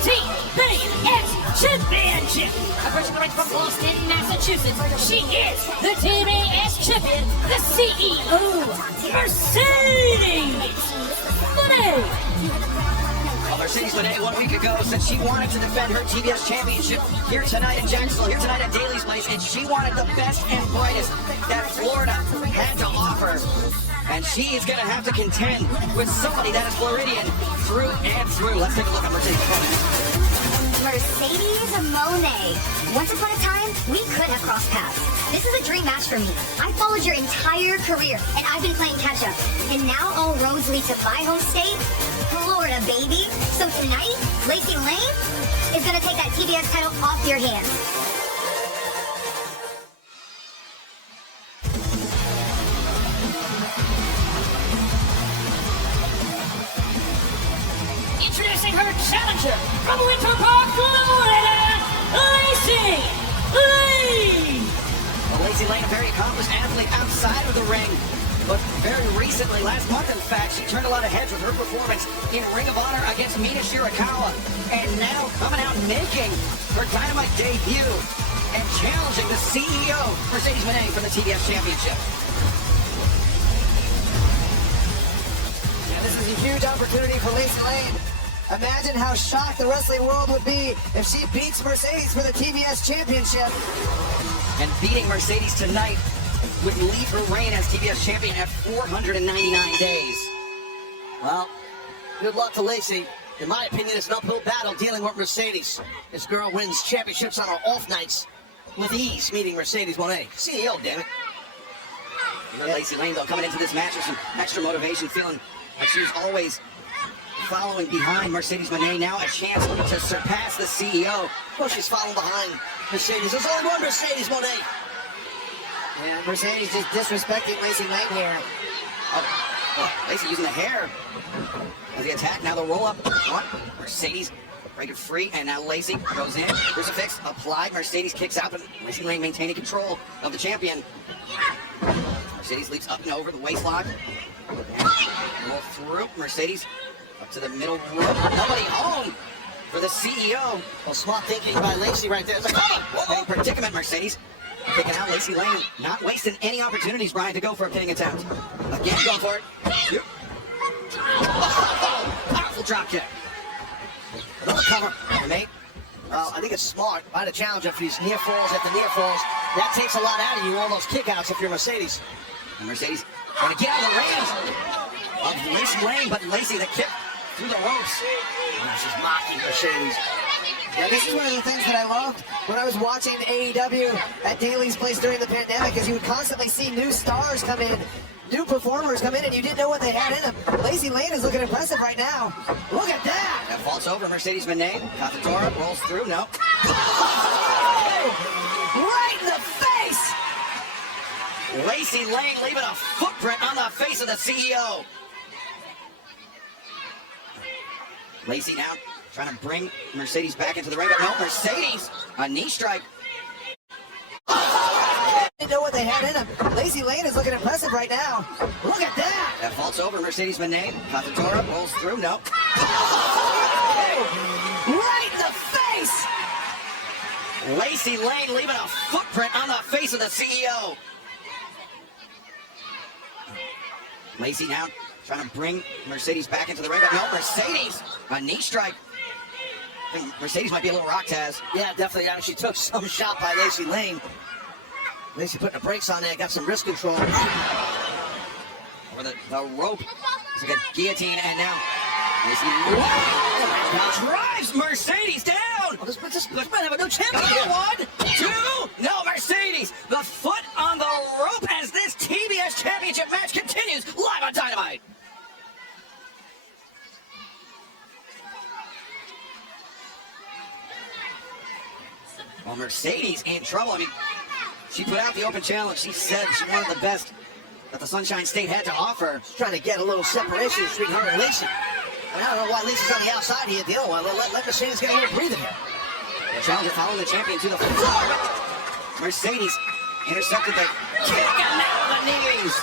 TBS Championship. Approaching the ring from Boston, Massachusetts, she is the TBS Champion, the CEO, Mercedes Moné. Well, Mercedes Moné 1 week ago said she wanted to defend her TBS Championship here tonight in Jacksonville, here tonight at Daly's Place, and she wanted the best and brightest that Florida had to offer. And she is going to have to contend with somebody that is Floridian through and through. Let's take a look at Mercedes Moné. Once upon a time, we could have crossed paths. This is a dream match for me. I followed your entire career, and I've been playing catch-up. And now all roads lead to my home state, Florida, baby. So tonight, Lacey Lane is going to take that TBS title off your hands. Introducing her challenger from Winter Park, Florida, Lacey Lane. Well, Lacey Lane, a very accomplished athlete outside of the ring. But very recently, last month in fact, she turned a lot of heads with her performance in Ring of Honor against Mina Shirakawa. And now coming out making her Dynamite debut and challenging the CEO, Mercedes Moné, for the TBS Championship. Yeah, this is a huge opportunity for Lacey Lane. Imagine how shocked the wrestling world would be if she beats Mercedes for the TBS Championship. And beating Mercedes tonight would leave her reign as TBS champion at 499 days. Well, good luck to Lacey. In my opinion, it's an uphill battle dealing with Mercedes. This girl wins championships on her off nights with ease, meeting Mercedes Moné. CEO, damn it. Lacey Lane, though, coming into this match with some extra motivation, feeling like she was always following behind Mercedes Moné. Now a chance to surpass the CEO. Well, she's following behind Mercedes. There's only one Mercedes Moné. Yeah, Mercedes just disrespecting Lacey Lane here. Oh, Lacey using the hair as the attack. Now the roll up. Mercedes breaking free, and now Lacey goes in. Crucifix applied. Mercedes kicks out, but Lacey Lane maintaining control of the champion. Mercedes leaps up and over the waistlock. And roll through. Mercedes up to the middle rope. Nobody home for the CEO. Well, smart thinking by Lacey right there. It's like, Big predicament, Mercedes. Kicking out Lacey Lane, not wasting any opportunities, Brian, to go for a pinning attempt. Again, go for it. Powerful drop kick. Another cover, mate. Well, I think it's smart by the challenger for these near falls after near falls. That takes a lot out of you, all those kickouts if you're Mercedes. And Mercedes trying to get out of the range of Lacey Lane, but Lacey, the kick through the ropes. Oh, she's mocking Mercedes. Yeah, this is one of the things that I loved when I was watching AEW at Daly's Place during the pandemic, is you would constantly see new stars come in, new performers come in, and you didn't know what they had in them. Lacey Lane is looking impressive right now. Look at that! That falls over Mercedes Moné. Catatora rolls through. No. Right in the face! Lacey Lane leaving a footprint on the face of the CEO. Lacey now trying to bring Mercedes back into the ring, but no, Mercedes, a knee strike. Didn't know what they had in them. Lacey Lane is looking impressive right now. Look at that! That falls over Mercedes Moné. Catatora rolls through. No. Right in the face! Lacey Lane leaving a footprint on the face of the CEO. Lacey now trying to bring Mercedes back into the ring, but no, Mercedes, a knee strike. I think Mercedes might be a little rocked, Taz. Yeah, definitely. I mean, she took some shot by Lacey Lane. Lacey putting the brakes on there, got some wrist control. Over the rope. It's like a guillotine, and now Lacey drives Mercedes down. Oh, this might have a new champion here. 1, 2, no, Mercedes, the foot on the rope as this TBS Championship match continues live on Dynamite. Well, Mercedes in trouble. I mean, she put out the open challenge. She said she wanted the best that the Sunshine State had to offer. She's trying to get a little separation between her and Lacey. I don't know why Lacey's on the outside here dealing with it. Let Mercedes get a little breather here. The challenger following the champion to the floor. Mercedes intercepted the kick, and now the knees.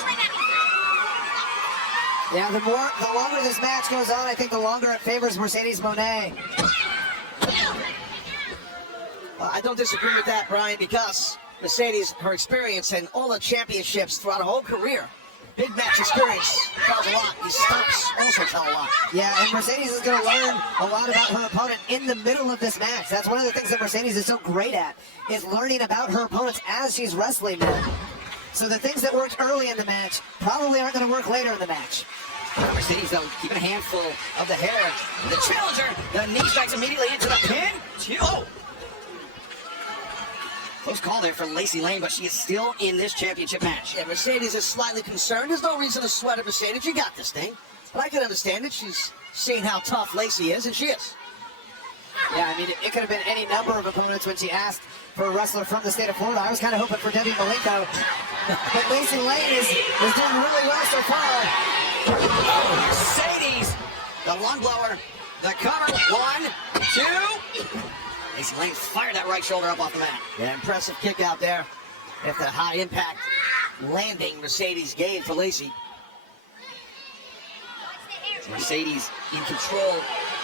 Yeah, the longer this match goes on, I think the longer it favors Mercedes Moné. I don't disagree with that, Brian, because Mercedes, her experience and all the championships throughout her whole career, big match experience tells a lot. These stomps also tell a lot. Yeah, and Mercedes is going to learn a lot about her opponent in the middle of this match. That's one of the things that Mercedes is so great at, is learning about her opponents as she's wrestling them. So the things that worked early in the match probably aren't going to work later in the match. Mercedes, though, keeping a handful of the hair. The challenger, the knee strikes immediately into the pin. Oh! Close call there for Lacey Lane, but she is still in this championship match. Yeah, Mercedes is slightly concerned. There's no reason to sweat at Mercedes. You got this thing. But I can understand it. She's seeing how tough Lacey is, and she is. Yeah, I mean, it could have been any number of opponents when she asked for a wrestler from the state of Florida. I was kind of hoping for Debbie Malenko. But Lacey Lane is doing really well so far. Oh, Mercedes, the lung blower, the cover, 1, 2. Lacey Lane fired that right shoulder up off the mat. Yeah, impressive kick out there. After the high impact landing Mercedes gave to Lacey. Mercedes in control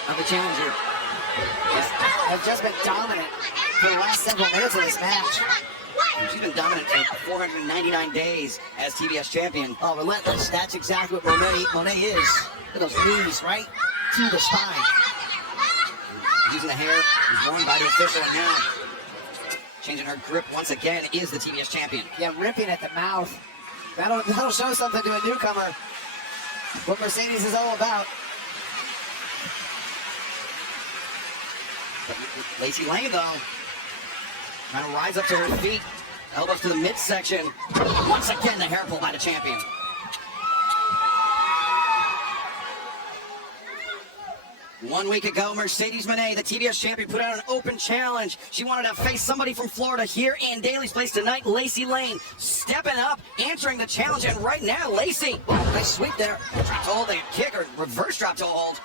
of the challenger. Has just been dominant for the last several minutes of this match. She's been dominant for 499 days as TBS champion. Oh, relentless. That's exactly what Moné is. Look at those knees right to the spine. Using the hair is worn by the official, and now changing her grip once again is the TBS champion. Yeah, ripping at the mouth. That'll show something to a newcomer. What Mercedes is all about. But Lacey Lane, though, trying to rise up to her feet. Elbows to the midsection. Once again, the hair pull by the champion. One week ago, Mercedes Moné, the TBS champion, put out an open challenge. She wanted to face somebody from Florida here in Daly's Place tonight. Lacey Lane stepping up, answering the challenge, and right now, Lacey, nice sweep there. Drop to hold, a kick, or reverse drop to hold.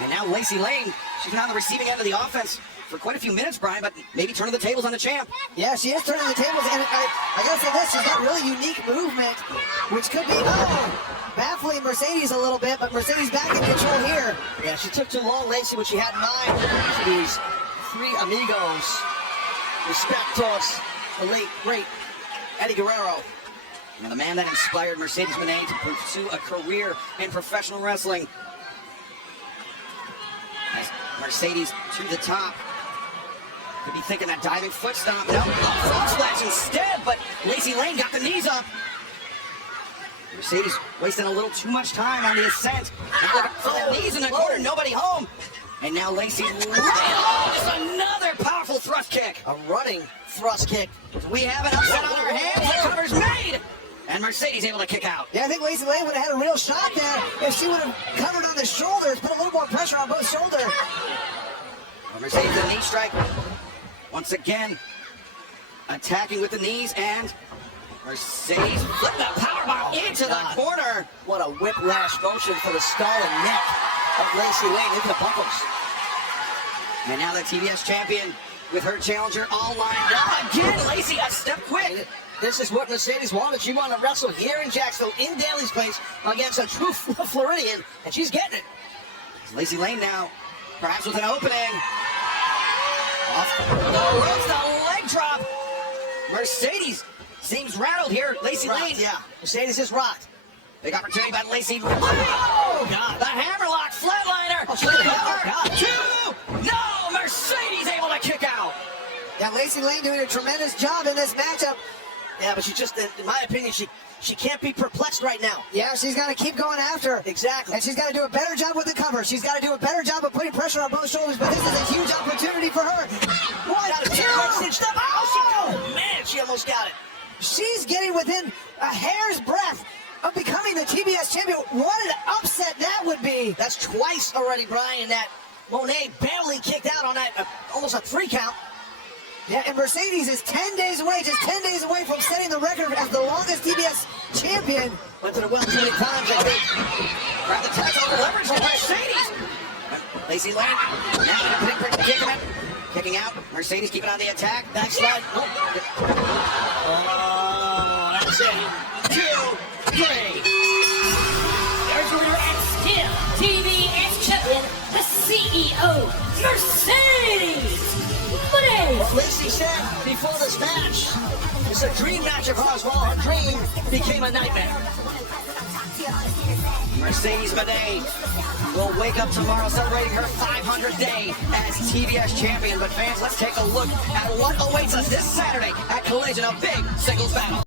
And now Lacey Lane, she's been on the receiving end of the offense for quite a few minutes, Brian, but maybe turning the tables on the champ. Yeah, she is turning the tables, and I gotta say this, she's got really unique movement, which could be baffling Mercedes a little bit, but Mercedes back in control here. Yeah, she took too long, Lacey, what she had in mind for these three amigos. Respect towards the late, great Eddie Guerrero. And the man that inspired Mercedes Moné to pursue a career in professional wrestling. As Mercedes to the top. Could be thinking that diving foot stomp. No, frog splash instead, but Lacey Lane got the knees up. Mercedes wasting a little too much time on the ascent. Now looking for the knees in the corner, nobody home. And now Lacey Lane, just another powerful thrust kick. A running thrust kick. We have an upset on our hands. The cover's made. And Mercedes able to kick out. Yeah, I think Lacey Lane would have had a real shot there if she would have covered on the shoulders, put a little more pressure on both shoulders. Well, Mercedes a knee strike. Once again, attacking with the knees, and Mercedes flipped that powerbomb into the corner. What a whiplash motion for the skull and neck of Lacey Lane into the buckles. And now the TBS champion with her challenger all lined up. Again, Lacey a step quick. This is what Mercedes wanted. She wanted to wrestle here in Jacksonville, in Daly's Place, against a true Floridian, and she's getting it. Lacey Lane now, perhaps with an opening. Off the ropes, the leg drop. Mercedes seems rattled here. Lacey Lane. Yeah, Mercedes is rocked. Big opportunity by Lacey. Oh, God. The hammerlock flatliner. Oh, God. Two. No, Mercedes able to kick out. Yeah, Lacey Lane doing a tremendous job in this matchup. Yeah, but she just, in my opinion, she can't be perplexed right now. Yeah, she's got to keep going after. Exactly. And she's got to do a better job with the cover. She's got to do a better job of putting pressure on both shoulders, but this is a huge opportunity for her. Oh, man, she almost got it. She's getting within a hair's breadth of becoming the TBS champion. What an upset that would be. That's twice already, Brian, that Moné barely kicked out on that, almost a 3 count. Yeah, and Mercedes is 10 days away, just 10 days away from setting the record as the longest TBS champion. Went to the well too many times, I think. Grab the tackle, leverage on Mercedes. Lacey Lane now kicking out. Mercedes keeping on the attack. Backslide. Oh, that's it. 2, 3. There's your winner and still TBS champion, the CEO, Mercedes Moné. What Lacey said before this match, it's a dream match of hers. Well, her dream became a nightmare. Mercedes Moné will wake up tomorrow celebrating her 500th day as TBS champion. But fans, let's take a look at what awaits us this Saturday at Collision, a big singles battle.